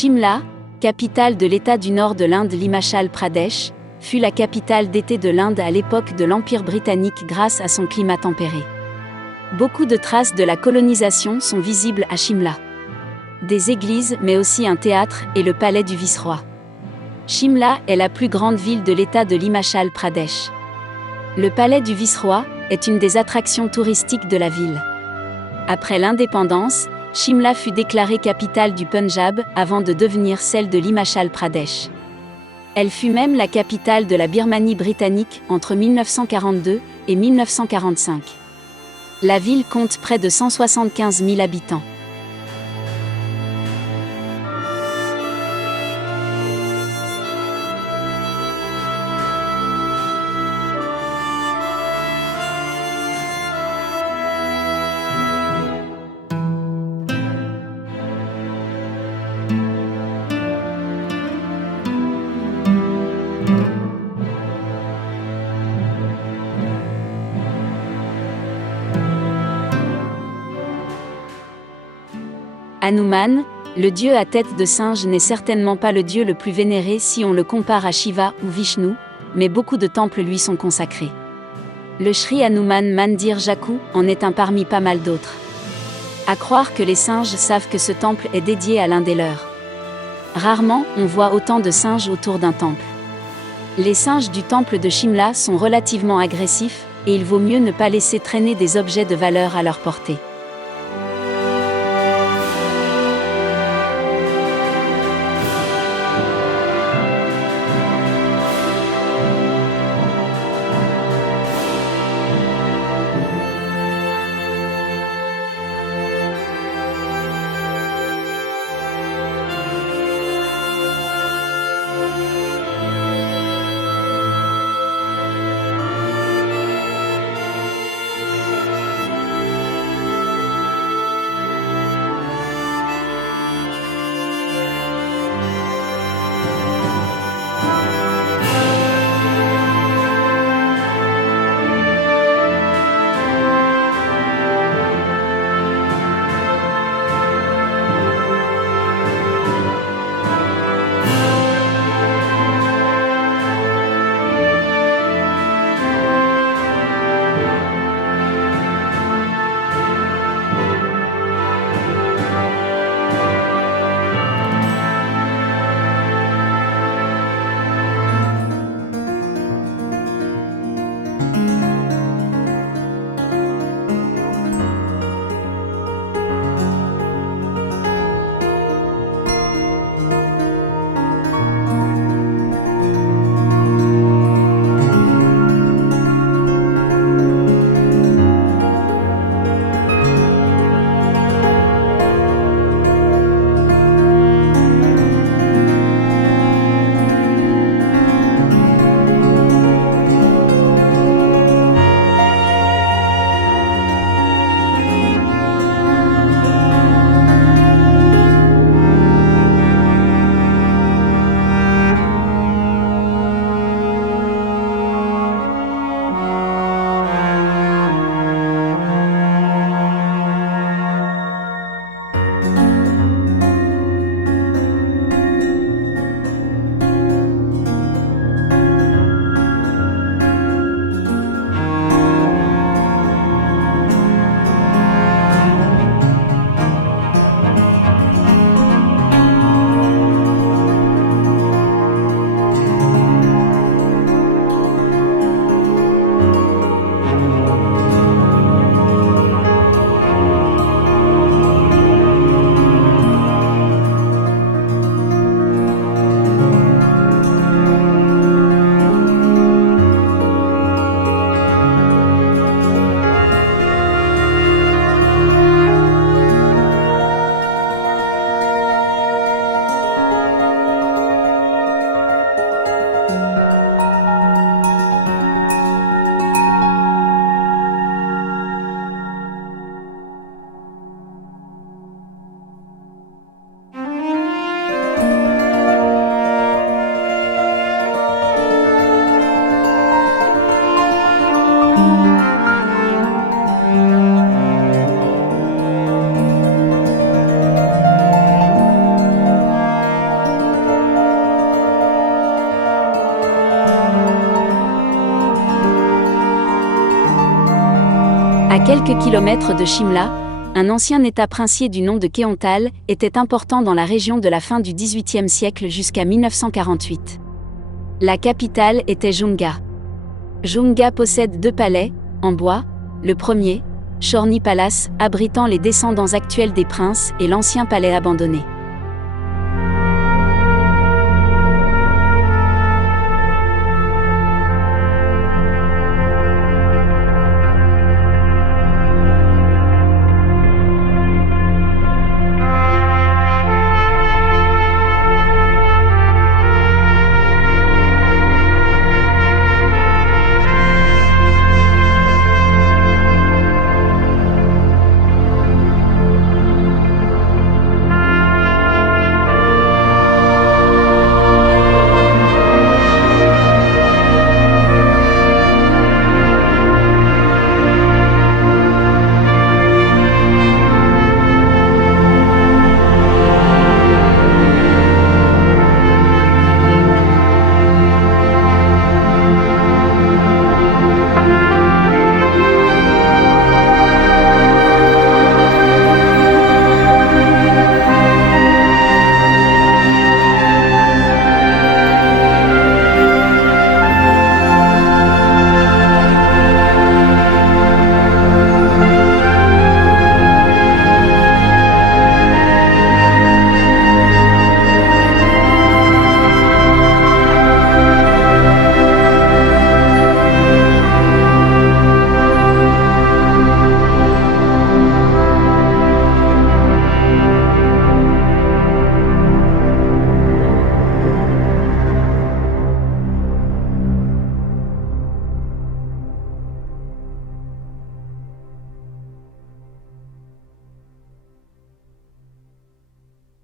Shimla, capitale de l'État du nord de l'Inde l'Himachal Pradesh, fut la capitale d'été de l'Inde à l'époque de l'Empire britannique grâce à son climat tempéré. Beaucoup de traces de la colonisation sont visibles à Shimla. Des églises mais aussi un théâtre et le palais du vice-roi. Shimla est la plus grande ville de l'État de l'Himachal Pradesh. Le palais du vice-roi est une des attractions touristiques de la ville. Après l'indépendance, Shimla fut déclarée capitale du Punjab avant de devenir celle de l'Himachal Pradesh. Elle fut même la capitale de la Birmanie britannique entre 1942 et 1945. La ville compte près de 175 000 habitants. Hanuman, le dieu à tête de singe n'est certainement pas le dieu le plus vénéré si on le compare à Shiva ou Vishnu, mais beaucoup de temples lui sont consacrés. Le Sri Hanuman Mandir Jaku en est un parmi pas mal d'autres. À croire que les singes savent que ce temple est dédié à l'un des leurs. Rarement, on voit autant de singes autour d'un temple. Les singes du temple de Shimla sont relativement agressifs, et il vaut mieux ne pas laisser traîner des objets de valeur à leur portée. À quelques kilomètres de Shimla, un ancien état princier du nom de Keontal était important dans la région de la fin du XVIIIe siècle jusqu'à 1948. La capitale était Junga. Junga possède 2 palais, en bois, le premier, Shorni Palace, abritant les descendants actuels des princes, et l'ancien palais abandonné.